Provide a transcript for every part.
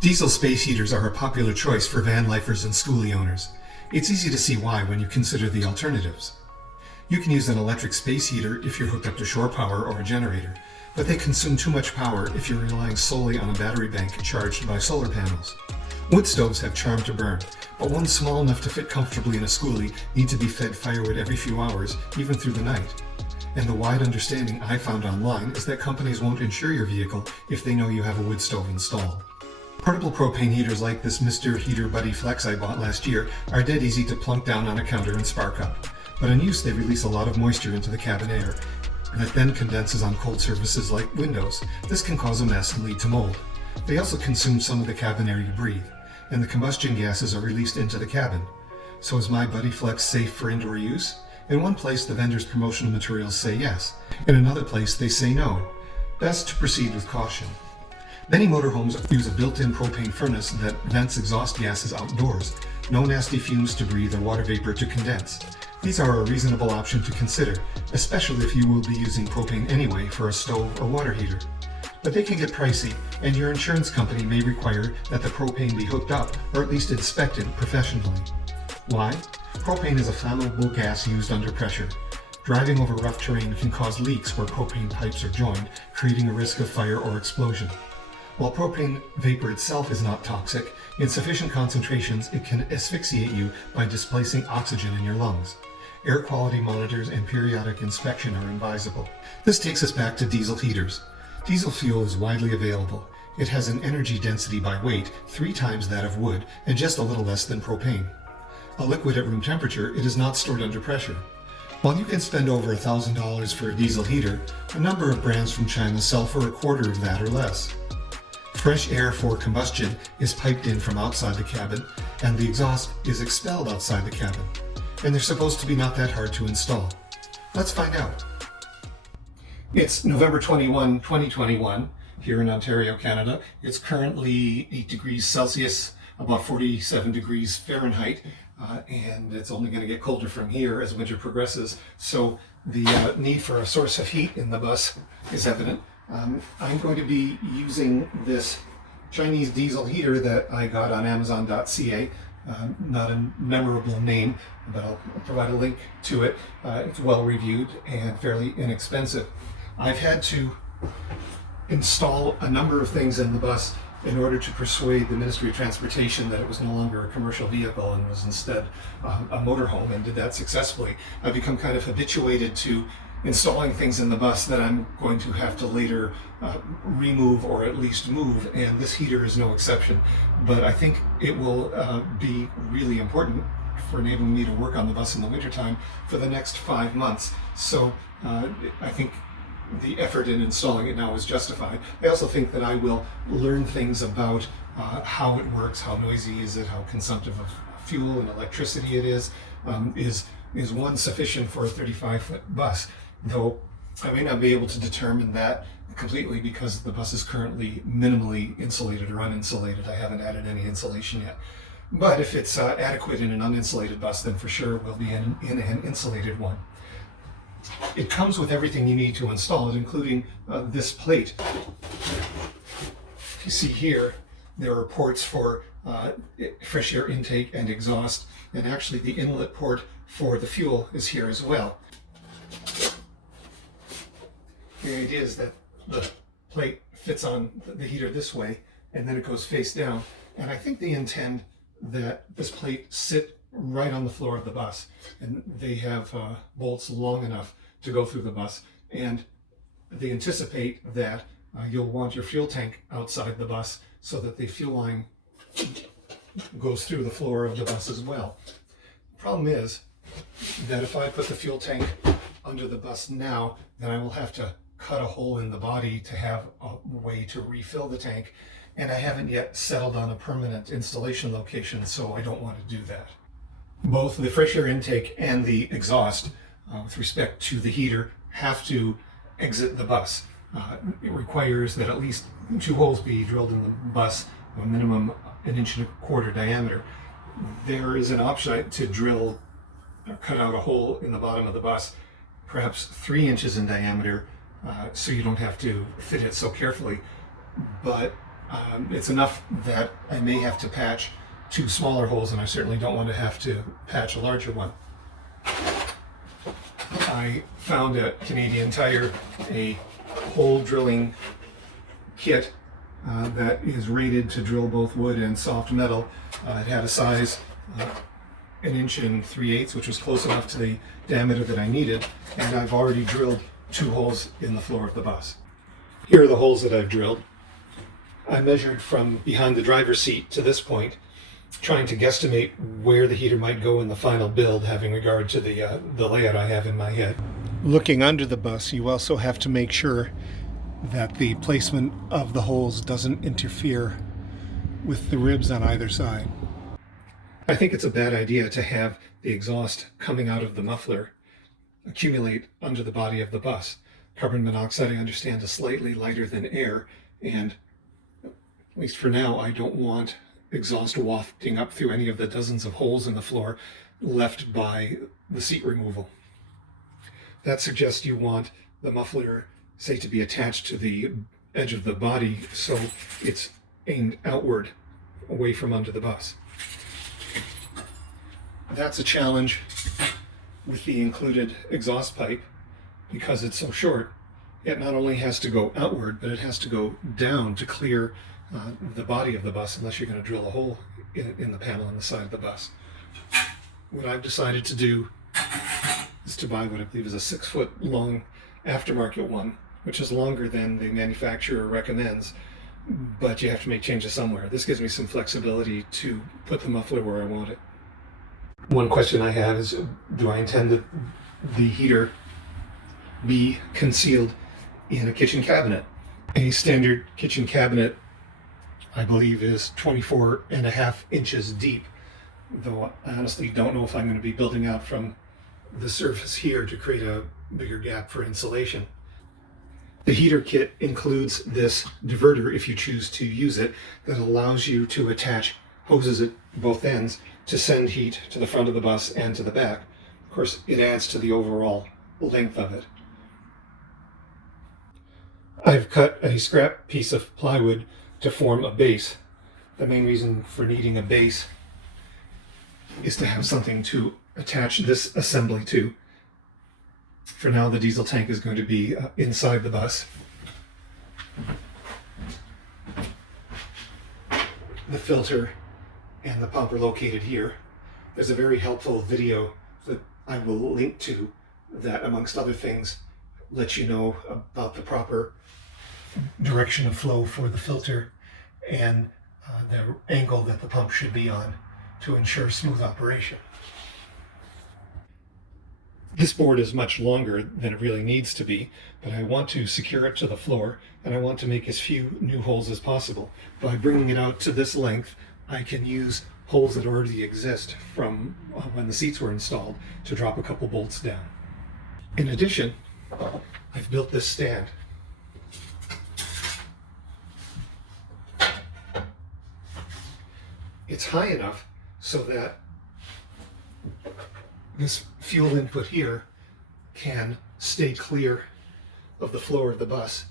Diesel space heaters are a popular choice for van lifers and skoolie owners. It's easy to see why when you consider the alternatives. You can use an electric space heater if you're hooked up to shore power or a generator, but they consume too much power if you're relying solely on a battery bank charged by solar panels. Wood stoves have charm to burn, but ones small enough to fit comfortably in a skoolie need to be fed firewood every few hours, even through the night. And the wide understanding I found online is that companies won't insure your vehicle if they know you have a wood stove installed. Portable propane heaters like this Mr. Heater Buddy Flex I bought last year are dead easy to plunk down on a counter and spark up, but in use they release a lot of moisture into the cabin air that then condenses on cold surfaces like windows. This can cause a mess and lead to mold. They also consume some of the cabin air you breathe, and the combustion gases are released into the cabin. So is my Buddy Flex safe for indoor use? In one place the vendor's promotional materials say yes, in another place they say no. Best to proceed with caution. Many motorhomes use a built-in propane furnace that vents exhaust gases outdoors. No nasty fumes to breathe or water vapor to condense. These are a reasonable option to consider, especially if you will be using propane anyway for a stove or water heater. But they can get pricey, and your insurance company may require that the propane be hooked up or at least inspected professionally. Why? Propane is a flammable gas used under pressure. Driving over rough terrain can cause leaks where propane pipes are joined, creating a risk of fire or explosion. While propane vapor itself is not toxic, in sufficient concentrations it can asphyxiate you by displacing oxygen in your lungs. Air quality monitors and periodic inspection are advisable. This takes us back to diesel heaters. Diesel fuel is widely available. It has an energy density by weight 3 times that of wood and just a little less than propane. A liquid at room temperature, it is not stored under pressure. While you can spend over $1,000 for a diesel heater, a number of brands from China sell for a quarter of that or less. Fresh air for combustion is piped in from outside the cabin, and the exhaust is expelled outside the cabin. And they're supposed to be not that hard to install. Let's find out. It's November 21, 2021, here in Ontario, Canada. It's currently 8 degrees Celsius, about 47 degrees Fahrenheit, and it's only going to get colder from here as winter progresses. So the need for a source of heat in the bus is evident. I'm going to be using this Chinese diesel heater that I got on Amazon.ca. Not a memorable name, but I'll provide a link to it. It's well reviewed and fairly inexpensive. I've had to install a number of things in the bus in order to persuade the Ministry of Transportation that it was no longer a commercial vehicle and was instead a motorhome, and did that successfully. I've become kind of habituated to installing things in the bus that I'm going to have to later remove or at least move, and this heater is no exception. But I think it will be really important for enabling me to work on the bus in the wintertime for the next 5 months. So I think the effort in installing it now is justified. I also think that I will learn things about how it works, how noisy is it, how consumptive of fuel and electricity it is. Is one sufficient for a 35-foot bus? Though I may not be able to determine that completely because the bus is currently minimally insulated or uninsulated. I haven't added any insulation yet. But if it's adequate in an uninsulated bus, then for sure it will be in an insulated one. It comes with everything you need to install it, including this plate. You see here, there are ports for fresh air intake and exhaust, and actually the inlet port for the fuel is here as well. The idea is that the plate fits on the heater this way, and then it goes face down. And I think they intend that this plate sit right on the floor of the bus, and they have bolts long enough to go through the bus, and they anticipate that you'll want your fuel tank outside the bus so that the fuel line goes through the floor of the bus as well. Problem is that if I put the fuel tank under the bus now, then I will have to cut a hole in the body to have a way to refill the tank, and I haven't yet settled on a permanent installation location, so I don't want to do that. Both the fresh air intake and the exhaust, with respect to the heater, have to exit the bus. It requires that at least 2 holes be drilled in the bus, a minimum 1.25 inch diameter. There is an option to drill or cut out a hole in the bottom of the bus, perhaps 3 inches in diameter, so you don't have to fit it so carefully. But It's enough that I may have to patch 2 smaller holes, and I certainly don't want to have to patch a larger one. I found at Canadian Tire a hole drilling kit that is rated to drill both wood and soft metal. It had a size 1 inch and 3/8, which was close enough to the diameter that I needed, and I've already drilled 2 holes in the floor of the bus. Here are the holes that I've drilled. I measured from behind the driver's seat to this point, trying to guesstimate where the heater might go in the final build, having regard to the layout I have in my head. Looking under the bus, you also have to make sure that the placement of the holes doesn't interfere with the ribs on either side. I think it's a bad idea to have the exhaust coming out of the muffler accumulate under the body of the bus. Carbon monoxide, I understand, is slightly lighter than air, and at least for now, I don't want exhaust wafting up through any of the dozens of holes in the floor left by the seat removal. That suggests you want the muffler, say, to be attached to the edge of the body so it's aimed outward, away from under the bus. That's a challenge with the included exhaust pipe because it's so short. It not only has to go outward, but it has to go down to clear the body of the bus, unless you're going to drill a hole in the panel on the side of the bus. What I've decided to do is to buy what I believe is a 6-foot long aftermarket one, which is longer than the manufacturer recommends, but you have to make changes somewhere. This gives me some flexibility to put the muffler where I want it. One question I have is, do I intend that the heater be concealed in a kitchen cabinet? A standard kitchen cabinet, I believe, is 24.5 inches deep, though I honestly don't know if I'm going to be building out from the surface here to create a bigger gap for insulation. The heater kit includes this diverter, if you choose to use it, that allows you to attach hoses at both ends to send heat to the front of the bus and to the back. Of course, it adds to the overall length of it. I've cut a scrap piece of plywood to form a base. The main reason for needing a base is to have something to attach this assembly to. For now, the diesel tank is going to be inside the bus. The filter and the pump are located here. There's a very helpful video that I will link to that, amongst other things, lets you know about the proper direction of flow for the filter and the angle that the pump should be on to ensure smooth operation. This board is much longer than it really needs to be, but I want to secure it to the floor, and I want to make as few new holes as possible. By bringing it out to this length, I can use holes that already exist from when the seats were installed to drop a couple bolts down. In addition, I've built this stand. It's high enough so that this fuel input here can stay clear of the floor of the bus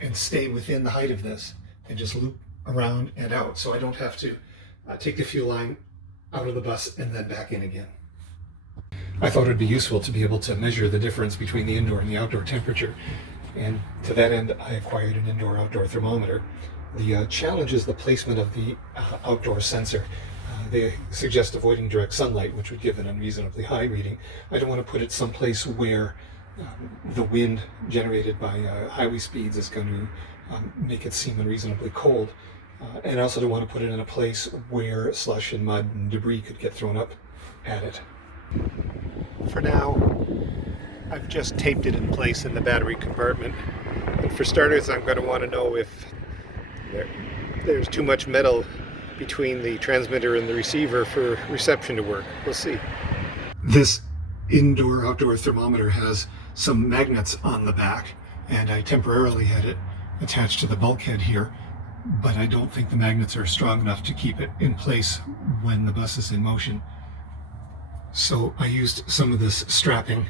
and stay within the height of this and just loop around and out, so I don't have to take the fuel line out of the bus and then back in again. I thought it would be useful to be able to measure the difference between the indoor and the outdoor temperature, and to that end I acquired an indoor-outdoor thermometer. The challenge is the placement of the outdoor sensor. They suggest avoiding direct sunlight, which would give an unreasonably high reading. I don't want to put it someplace where the wind generated by highway speeds is going to make it seem unreasonably cold. And I also don't want to put it in a place where slush and mud and debris could get thrown up at it. For now, I've just taped it in place in the battery compartment. And for starters, I'm going to want to know if there's too much metal between the transmitter and the receiver for reception to work. We'll see. This indoor-outdoor thermometer has some magnets on the back, and I temporarily had it attached to the bulkhead here, but I don't think the magnets are strong enough to keep it in place when the bus is in motion. So I used some of this strapping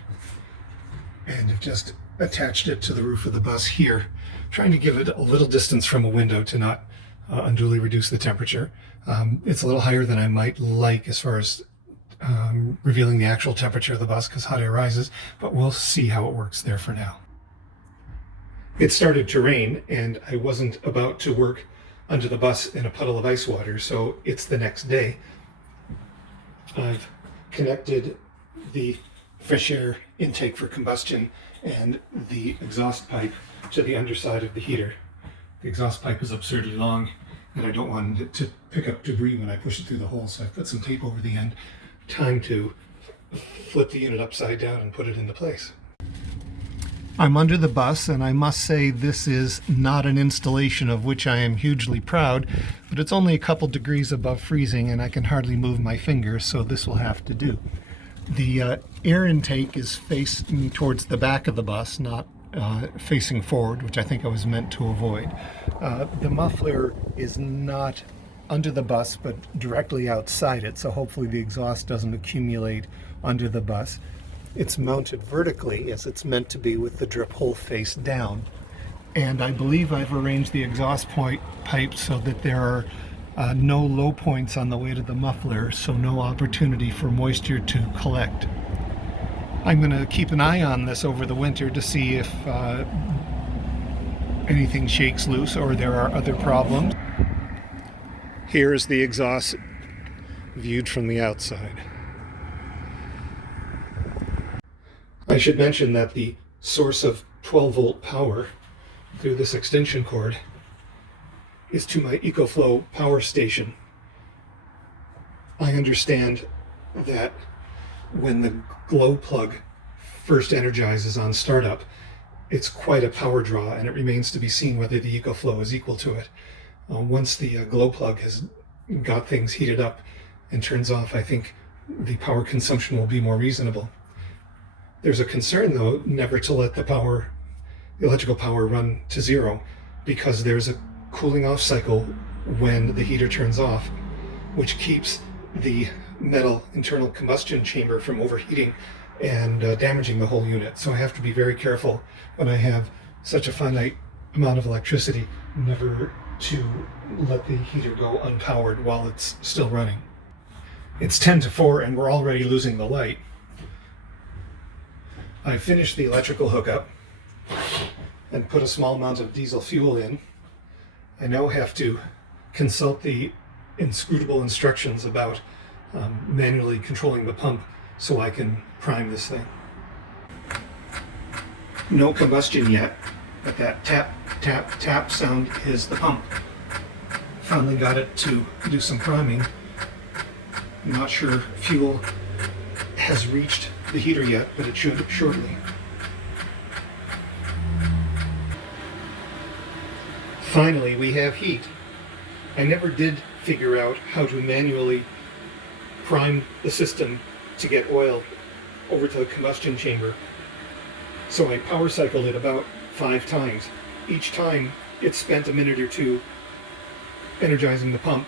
and have just attached it to the roof of the bus here, trying to give it a little distance from a window to not unduly reduce the temperature. It's a little higher than I might like as far as revealing the actual temperature of the bus because hot air rises, but we'll see how it works there for now. It started to rain and I wasn't about to work under the bus in a puddle of ice water, so it's the next day. I've connected the fresh air intake for combustion and the exhaust pipe to the underside of the heater. The exhaust pipe is absurdly long and I don't want it to pick up debris when I push it through the hole, so I've put some tape over the end. Time to flip the unit upside down and put it into place. I'm under the bus, and I must say this is not an installation of which I am hugely proud, but it's only a couple degrees above freezing and I can hardly move my fingers, so this will have to do. The air intake is facing towards the back of the bus, not facing forward, which I think I was meant to avoid. The muffler is not under the bus but directly outside it, so hopefully the exhaust doesn't accumulate under the bus. It's mounted vertically as it's meant to be with the drip hole face down, and I believe I've arranged the exhaust pipe so that there are no low points on the way to the muffler, so no opportunity for moisture to collect. I'm going to keep an eye on this over the winter to see if anything shakes loose or there are other problems. Here's the exhaust viewed from the outside. I should mention that the source of 12-volt power through this extension cord is to my EcoFlow power station. I understand that when the glow plug first energizes on startup, it's quite a power draw, and it remains to be seen whether the EcoFlow is equal to it. Once the glow plug has got things heated up and turns off, I think the power consumption will be more reasonable. There's a concern, though, never to let the electrical power run to zero, because there's a cooling off cycle when the heater turns off, which keeps the metal internal combustion chamber from overheating and damaging the whole unit. So I have to be very careful when I have such a finite amount of electricity, never to let the heater go unpowered while it's still running. It's 10 to 4 and we're already losing the light. I finished the electrical hookup and put a small amount of diesel fuel in. I now have to consult the inscrutable instructions about manually controlling the pump so I can prime this thing. No combustion yet, but that tap, tap, tap sound is the pump. Finally got it to do some priming. I'm not sure fuel has reached the heater yet, but it should shortly. Finally, we have heat. I never did figure out how to manually prime the system to get oil over to the combustion chamber. So I power cycled it about 5 times. Each time it spent a minute or two energizing the pump,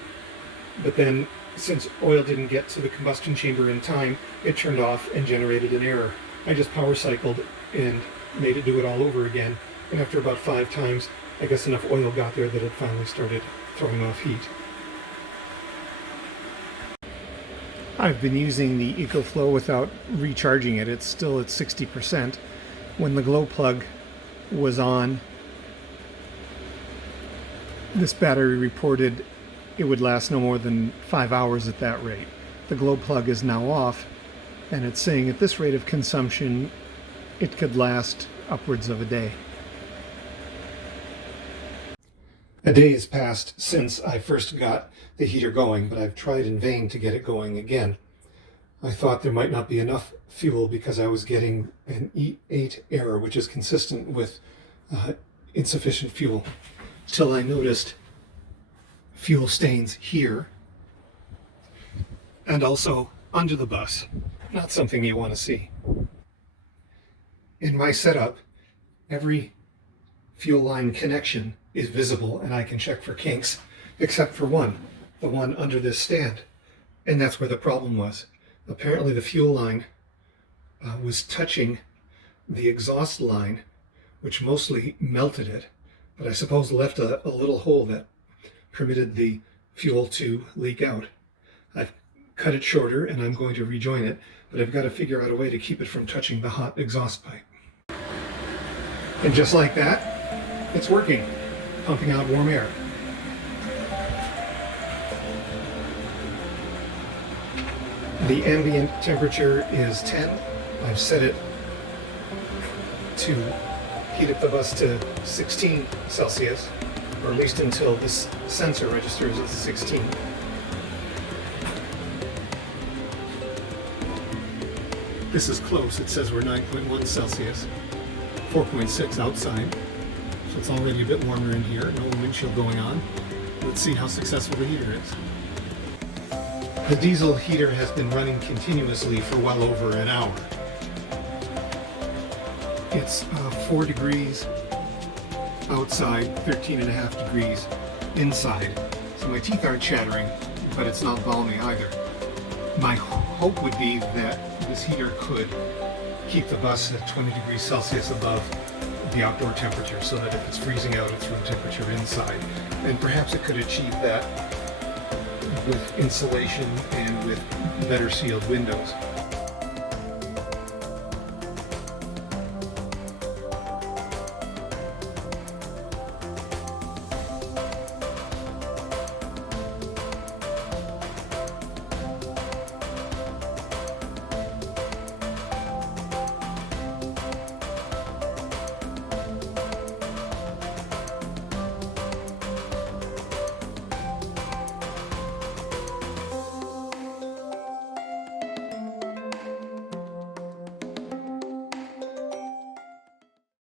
but then since oil didn't get to the combustion chamber in time, it turned off and generated an error. I just power cycled and made it do it all over again, and after about 5 times, I guess enough oil got there that it finally started throwing off heat. I've been using the EcoFlow without recharging it. It's still at 60%. When the glow plug was on, this battery reported it would last no more than 5 hours at that rate. The glow plug is now off, and it's saying at this rate of consumption, it could last upwards of a day. A day has passed since I first got the heater going, but I've tried in vain to get it going again. I thought there might not be enough fuel because I was getting an E8 error, which is consistent with insufficient fuel, till I noticed fuel stains here and also under the bus. Not something you want to see. In my setup, every fuel line connection is visible and I can check for kinks, except for one, the one under this stand. And that's where the problem was. Apparently the fuel line was touching the exhaust line, which mostly melted it, but I suppose left a little hole that permitted the fuel to leak out. I've cut it shorter and I'm going to rejoin it, but I've got to figure out a way to keep it from touching the hot exhaust pipe. And just like that, it's working, pumping out warm air. The ambient temperature is 10. I've set it to heat up the bus to 16 Celsius, or at least until this sensor registers as 16. This is close. It says we're 9.1 Celsius, 4.6 outside, so it's already a bit warmer in here. No windshield going on. Let's see how successful the heater is. The diesel heater has been running continuously for well over an hour. It's 4 degrees outside, 13.5 degrees inside. So my teeth aren't chattering, but it's not balmy either. My hope would be that this heater could keep the bus at 20 degrees Celsius above the outdoor temperature, so that if it's freezing out, it's room temperature inside. And perhaps it could achieve that with insulation and with better sealed windows.